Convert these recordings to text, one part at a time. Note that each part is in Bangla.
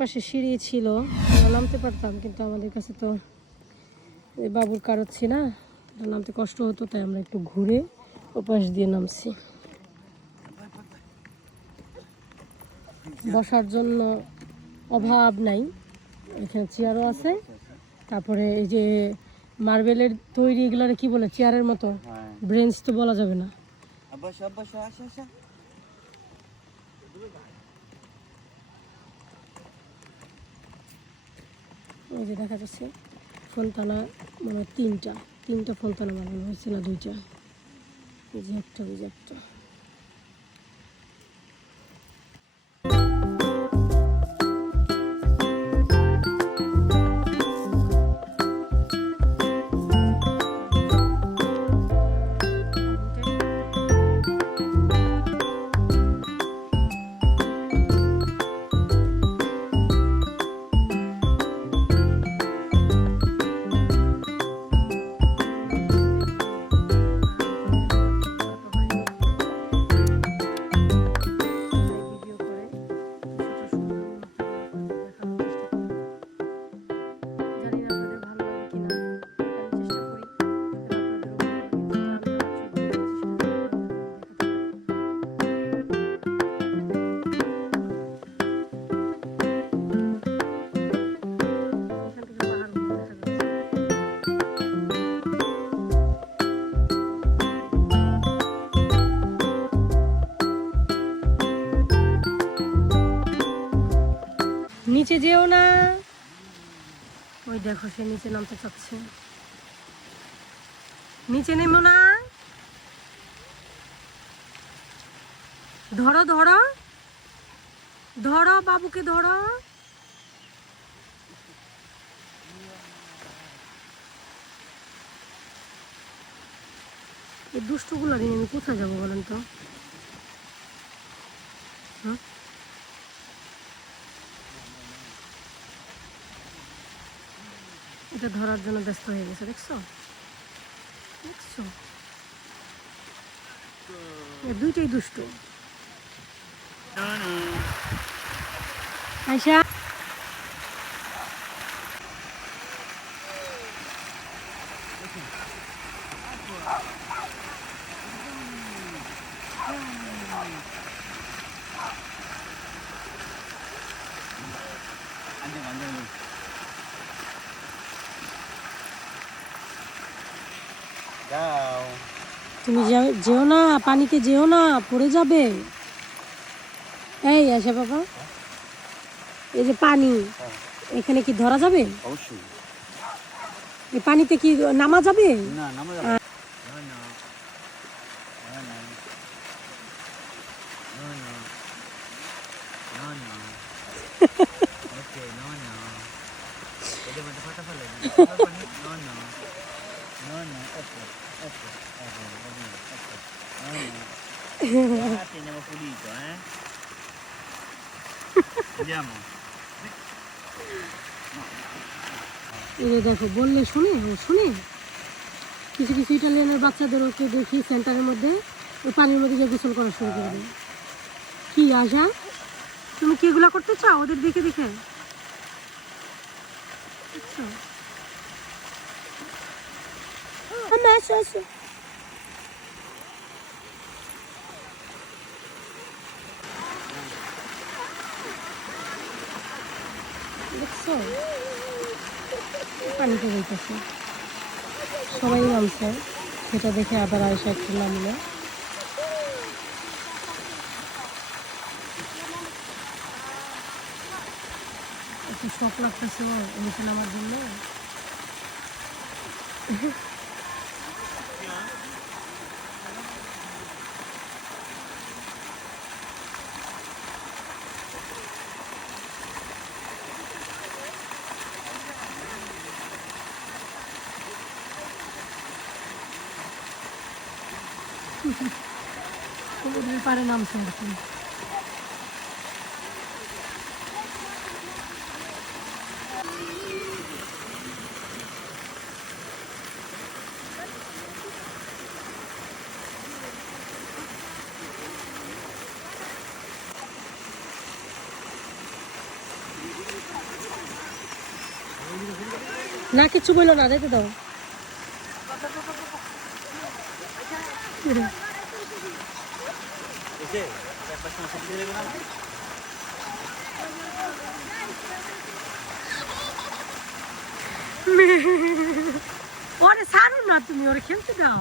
পাশে সিঁড়ি ছিল। নামতে পারতাম কিন্তু আমাদের কাছে তো এই বাবুর কারোচ্ছি না। নামতে কষ্ট হতো তাই আমরা একটু ঘুরে ওপাশ দিয়ে নামছি। বসার জন্য অভাব নাই। এখানে চেয়ারও আছে। তারপরে এই যে মার্বেলের তৈরি এগুলারে কি বলে চেয়ারের মতো। হ্যাঁ। ব্রেঞ্চ তো বলা যাবে না। ওই যে দেখা যাচ্ছে ফোনতানা মানে তিনটা তিনটা ফোনতানা বানানো হয়েছে না দুইটা? যে একটা ওই যে একটা। যেও না। ওই দেখো, সে নিচে নামতে চাচ্ছে। নিচে নেমো না। ধরো ধরো। ধরো, বাবুকে ধরো। এই দুষ্টগুলো নিয়ে আমি কোথায় যাব বলেন তো? হুম এটা ধরার জন্য ব্যস্ত হয়ে গেছে দেখছ? দেখছ? দুইটাই দুষ্ট। 녕 তুমি যেও না পানিতে যেও না পড়ে যাবে এই আশা বাবা এই যে পানি এখানে কি ধরা যাবে অবশ্যই এই পানিতে কি নামা যাবে না নামা যাবে না না না না ওকে না না এদের মধ্যে ফাটা ফেলে না না না না না ওকে ওকে ওকে ওকে no. Ah, pulito, eh? Andiamo. দেখো বললে শুনে শুনে কিছু কিছু ইটালিয়ানের বাচ্চাদেরকে দেখি সেন্টারের মধ্যে ওই পানির মধ্যে যে গোসল করা শুরু করে কি আশা তুমি কি এগুলা করতে চাও ওদের দেখে দেখে দেখছ? আম্মা, আসো, আসো। দেখছ বইতেছে। সবাই নামছে সেটা দেখে আবার আয়সা একটু নামলো একটু শখ লাগতেছে ও আমার জন্য। পারে নামছে এখন না। কিছু বলল না যেতে দাও। তুমি ওরে খেলতে দাও।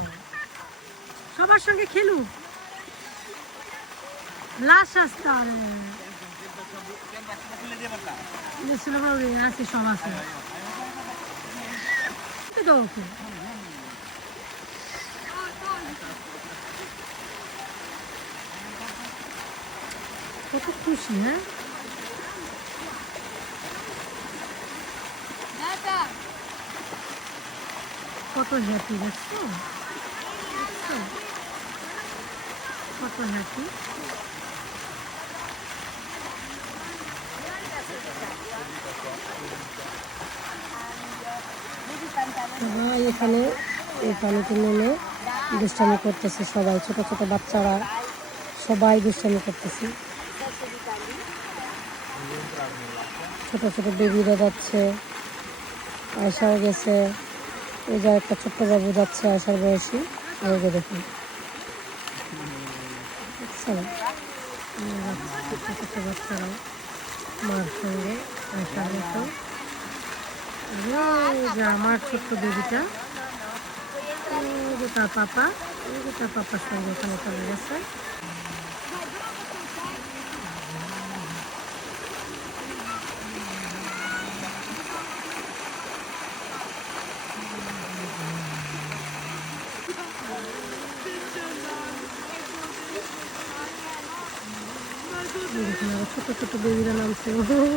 সবার সঙ্গে খেলুক। লাশ আসতে বাবু আছে, সব ওকে। খুশি হ্যাঁ? কত হ্যাপি দেখছ? কত হ্যাপি সবাই এখানে, এই পানিতে নেমে দুষ্টামি করতেছে সবাই, ছোট ছোট বাচ্চারা। সবাই দুষ্টামি করতেছে। ছোট ছোট বেবিরা যাচ্ছে আয়সাও গেছে। এই যে একটা ছোট্ট বাবু যাচ্ছে আয়সার বয়সী। ওই দেখুন। ছোট বাচ্চারা মার সঙ্গে আয়সার মতো। যে আমার ছোট্ট বেবিটা তার পাপা। তার পাপার সঙ্গে ওখানে চলে গেছে। too.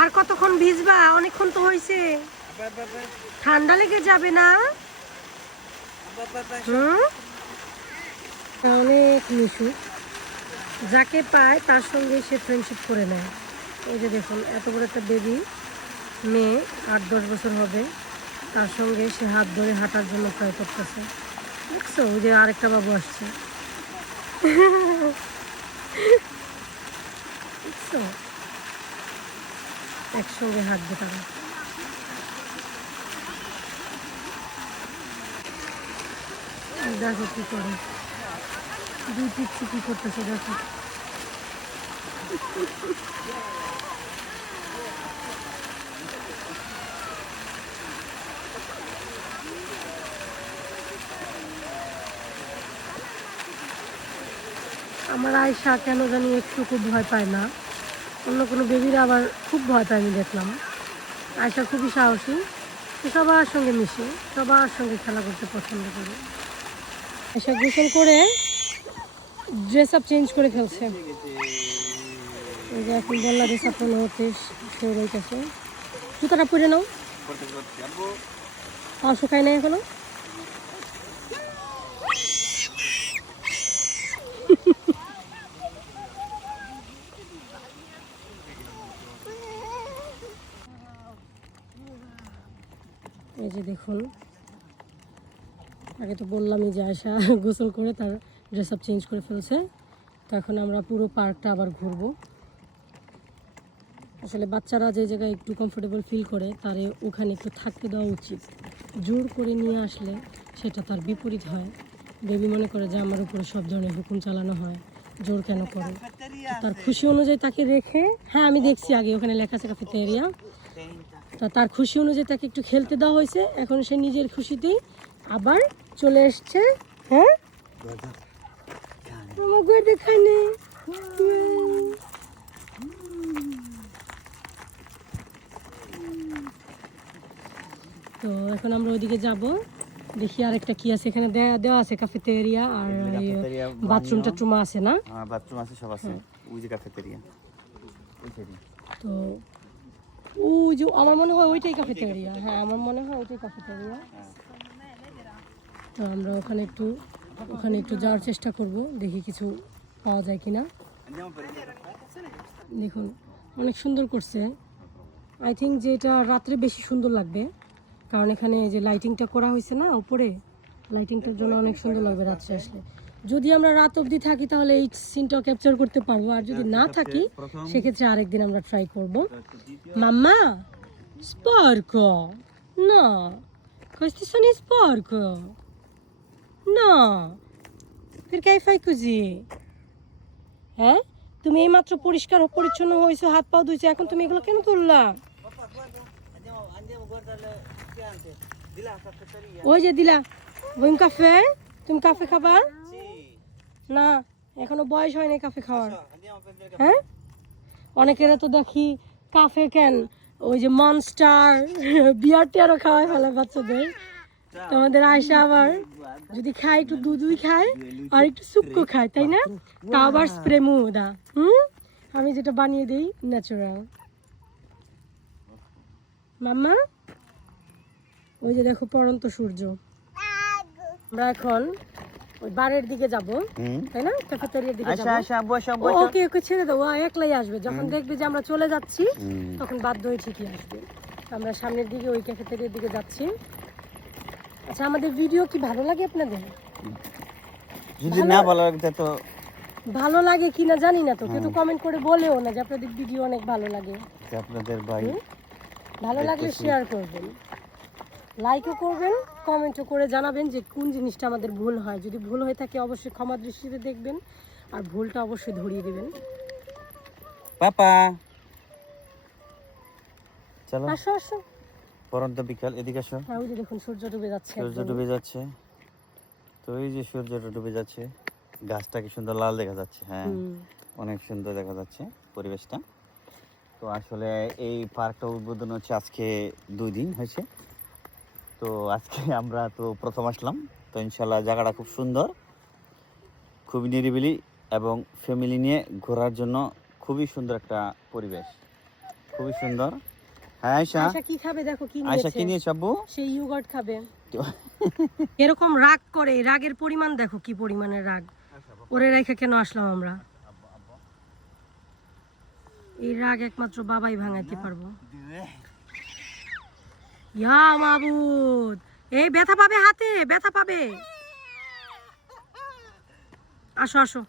আর কতক্ষণ ভিজবা? অনেকক্ষণ তো হয়েছে ঠান্ডা লেগে যাবে না? হুম? অনেক মিশু যাকে পায়, তার সঙ্গে সে ফ্রেন্ডশিপ করে নেয়। এই যে দেখুন, এত বড় একটা বেবি মেয়ে, আট, দশ বছর হবে। তার সঙ্গে সে হাত ধরে হাঁটার জন্য ট্রাই করতেছে। দেখছ? ওই যে আরেকটা বাবু আসছে। দেখছ? একসঙ্গে হাঁটবে তারা। দেখো কি করে। দুই পিচ্ছি কি করতেছে, দেখো। আমার আয়সা কেন জানি একটু খুব ভয় পায় না। অন্য কোনো বেবিরা আবার খুব ভয় পায় আমি দেখলাম। আয়সা খুবই সাহসী। সে সবার সঙ্গে মিশে, সবার সঙ্গে খেলা করতে পছন্দ করে। আয়সা গোসল করে ড্রেস আপ চেঞ্জ করে ফেলছে। এই যে এখন বললা ড্রেস আপ হতে শুরু হইতেছে জুতাটা পরে নাও। আব্বু শুকায় নাই এখনও? যে দেখুন, আগে তো বললামই যে আয়সা গোসল করে তার ড্রেস আপ চেঞ্জ করে ফেলছে। তো এখন আমরা পুরো পার্কটা আবার ঘুরবো। আসলে বাচ্চারা যে জায়গায় একটু কমফোর্টেবল ফিল করে, তারে ওখানে একটু থাকতে দেওয়া উচিত। জোর করে নিয়ে আসলে সেটা তার বিপরীত হয়। বেবি মনে করে যে আমার উপরে সব ধরনের হুকুম চালানো হয়, জোর কেন করে? তার খুশি অনুযায়ী তাকে রেখে হ্যাঁ আমি দেখছি আগে, ওখানে লেখা আছে ক্যাফেটেরিয়া তা তার খুশি অনুযায়ী তাকে একটু খেলতে দেওয়া হয়েছে। এখন সে নিজের খুশিতেই আবার চলে এসছে। হ্যাঁ? আমাকে দেখানে তো এখন আমরা ওইদিকে যাব। দেখি আর একটা কি আছে। এখানে দেওয়া আছে ক্যাফেটেরিয়া আর বাথরুম টাথরুম আছে না? বাথরুম আছে সব আছে। ওই যে ক্যাফেটেরিয়া তো ও যে আমার মনে হয় ওইটাই ক্যাফেটেরিয়া হ্যাঁ আমার মনে হয় ওইটাই ক্যাফেটেরিয়া তো আমরা ওখানে একটু ওখানে একটু যাওয়ার চেষ্টা করব দেখি কিছু পাওয়া যায় কিনা? দেখুন অনেক সুন্দর করছে। আই থিঙ্ক যে এটা রাত্রে বেশি সুন্দর লাগবে। কারণ এখানে যে লাইটিংটা করা হয়েছে না উপরে লাইটিংটার জন্য অনেক সুন্দর লাগবে রাত্রে আসলে। যদি আমরা রাত অবধি থাকি তাহলে এই সিনটা ক্যাপচার করতে পারব আর যদি না থাকি সেক্ষেত্রে আরেকদিন আমরা ট্রাই করব মাম্মা Mamma, sporco. No, questi sono sporco. No, perché fai così? হ্যাঁ তুমি এইমাত্র পরিষ্কার ও পরিচ্ছন্ন হয়েছো হাত পাও ধুইছো এখন তুমি এগুলো কেন তুললা. ওই যে দিলা বইম কাফে তুমি কাফে খাবা. না এখনও বয়স হয়নি কাফে খাওয়ার। caffè. হ্যাঁ? অনেকেরা তো দেখি কাফে কেন ওই যে মনস্টার বিয়ার টিয়ারও খাওয়ায় ফেলে বাচ্চাদের। তো আমাদের আয়সা আবার যদি খায় একটু দুধই খায় আর একটু সুক্কো খায় তাই না? তা আবার স্প্রে মুদা হুম? আমি যেটা বানিয়ে দিই ন্যাচুরাল মাম্মা? ওই যে দেখো পরন্ত সূর্য। আমরা এখন ওই বারের দিকে যাব তাই না? ক্যাফেটেরিয়ার দিকে আচ্ছা যাব। আচ্ছা বসো বসো ওকে ওকে ছেড়ে দাও একলাই আসবে। যখন দেখবে যে আমরা চলে যাচ্ছি তখন বাধ্য হয়ে ঠিকই আসবে। আমরা সামনের দিকে ওই ক্যাফেটেরিয়ার দিকে যাচ্ছি। আচ্ছা আমাদের ভিডিও কি ভালো লাগে আপনাদের? যদি না ভালো লাগতে তো ভালো লাগে কিনা জানি না তো কেউ তো কমেন্ট করে বলেও না যে আপনাদের ভিডিও অনেক ভালো লাগে। আপনাদের ভাই ভালো লাগলে শেয়ার করবেন। লাইকও করবেন কমেন্টও করে জানাবেন যে কোন জিনিসটা আমাদের ভুল হয়। যদি ভুল হয়ে থাকে অবশ্যই ক্ষমা দৃষ্টিতে দেখবেন আর ভুলটা অবশ্যই ধরিয়ে দেবেন। পাপা! চলো। আসো আসো। পরন্ত বিকাল এদিকে আসো। হ্যাঁ ওই যে দেখুন সূর্য ডুবে যাচ্ছে সূর্য ডুবে যাচ্ছে। তো এই যে সূর্যটা ডুবে যাচ্ছে গাছটা কি সুন্দর লাল দেখা যাচ্ছে হ্যাঁ। অনেক সুন্দর দেখা যাচ্ছে পরিবেশটা। তো আসলে এই পার্কটা উদ্বোধন হচ্ছে আজকে দুই দিন হয়েছে। তো আজকে আমরা তো প্রথম আসলাম। তো ইনশাল্লাহ জায়গাটা খুব সুন্দর খুবই নিরিবিলি এবং ফ্যামিলি নিয়ে ঘোরার জন্য খুবই সুন্দর একটা পরিবেশ। খুবই সুন্দর। হ্যাঁ আয়শা? কি খাবে? দেখো কি নিয়েছে কি নিয়েছ। আব্বু? সেই ইয়োগার্ট খাবে। এরকম রাগ করে রাগের পরিমাণ দেখো কি পরিমাণের রাগ। ওরে রেখে কেন আসলাম আমরা? এই রাগ একমাত্র বাবাই ভাঙাইতে পারব। ইয়া মাবুদ। এই ব্যথা পাবে হাতে ব্যথা পাবে। আসো আসো।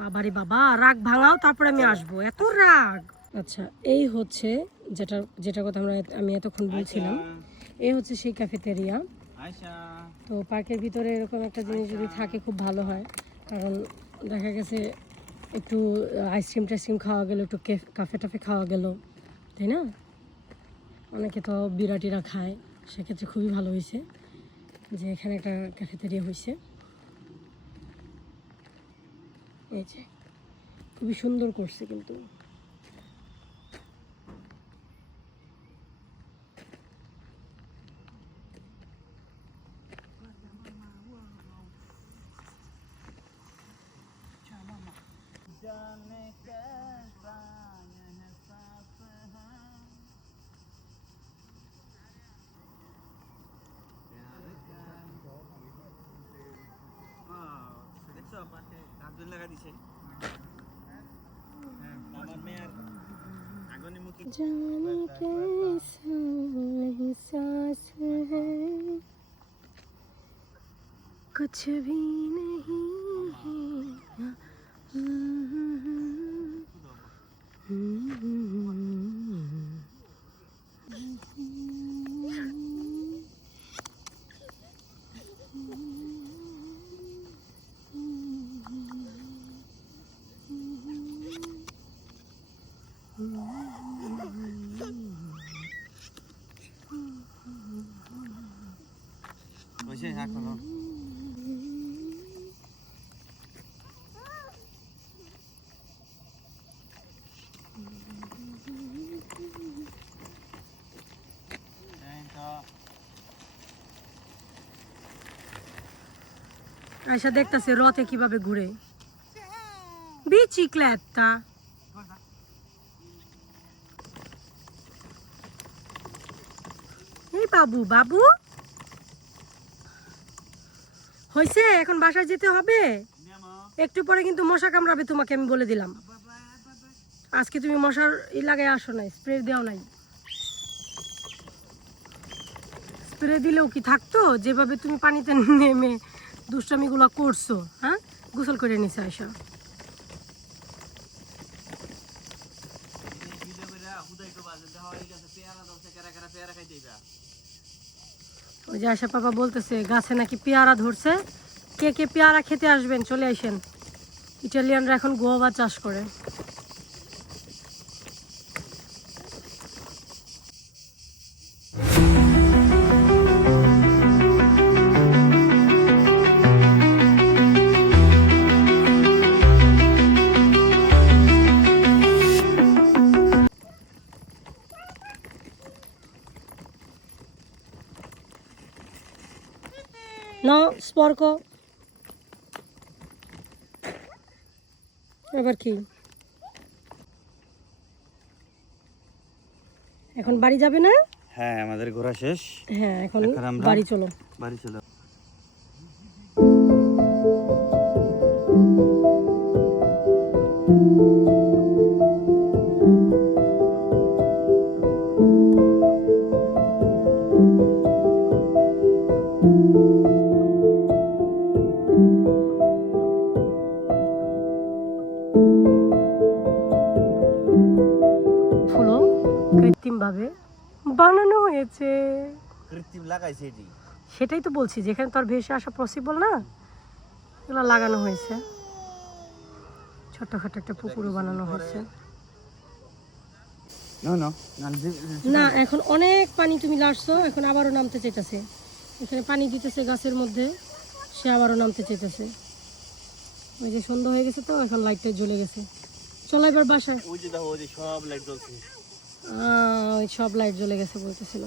বাবারে বাবা রাগ ভাঙাও তারপরে আমি আসব। এত রাগ। আচ্ছা এই হচ্ছে যেটা যেটা কথা আমরা আমি এতক্ষণ বলছিলাম এই হচ্ছে সেই ক্যাফেটেরিয়া তো পার্কের ভিতরে এরকম একটা জিনিস যদি থাকে খুব ভালো হয়। কারণ দেখা গেছে একটু আইসক্রিম টাইসক্রিম খাওয়া গেলো একটু কাফে টাফে খাওয়া গেল তাই না? অনেকে তো বিরাটিরা খায় সেক্ষেত্রে খুবই ভালো হয়েছে যে এখানে একটা ক্যাফেটেরিয়া হয়েছে এই যে খুবই সুন্দর করছে কিন্তু जाने कैसा দিছে হ্যাঁ আমার মেয়ের আগুনে মুখে जाने कैसा एहसास है कुछ भी আয়সা দেখতেছে রথে কীভাবে ঘুরে। বিচিক্লেটটা বাবু বাবু। হয়েছে এখন বাসায় যেতে হবে? একটু পরে কিন্তু মশা কামড়াবে তোমাকে, আমি বলে দিলাম। আজকে তুমি মশার ই লাগাই আসো নাই স্প্রে দেওয়া নাই। স্প্রে দিলেও কি থাকতো? যেভাবে তুমি পানিতে নেমে দুষ্টামিগুলো করছ হ্যাঁ? গোসল করে নিছে আয়সা ওই যে আশা পাপা বলতেছে, গাছে নাকি পেয়ারা ধরছে। কে কে পেয়ারা খেতে আসবেন, চলে আসেন। ইটালিয়ানরা এখন গোয়াবা চাষ করে। নাও স্পর্ক এবার কি? এখন বাড়ি যাবে না? হ্যাঁ আমাদের ঘোরা শেষ। হ্যাঁ এখন বাড়ি চলো। বাড়ি চলো। সেটাই তো বলছি যেখানে তোর ভেসে আসা পসিবল না এগুলো লাগানো হয়েছে। ছোট্টখাটো একটা পুকুরও বানানো হয়েছে। না না না না এখন অনেক পানি তুমি লাড়ছো এখন আবারও নামতে চাইতেছে। এখানে পানি দিতেছে গাছের মধ্যে সে আবারও নামতে চাইতেছে। ওই যে সন্ধ্যা হয়ে গেছে তো এখন লাইটটা জ্বলে গেছে। চলো এবার বাসায়। ওই যে দেখো ওই যে সব লাইট জ্বলছে। আহ, ওই সব লাইট জ্বলে গেছে বলতেছিল।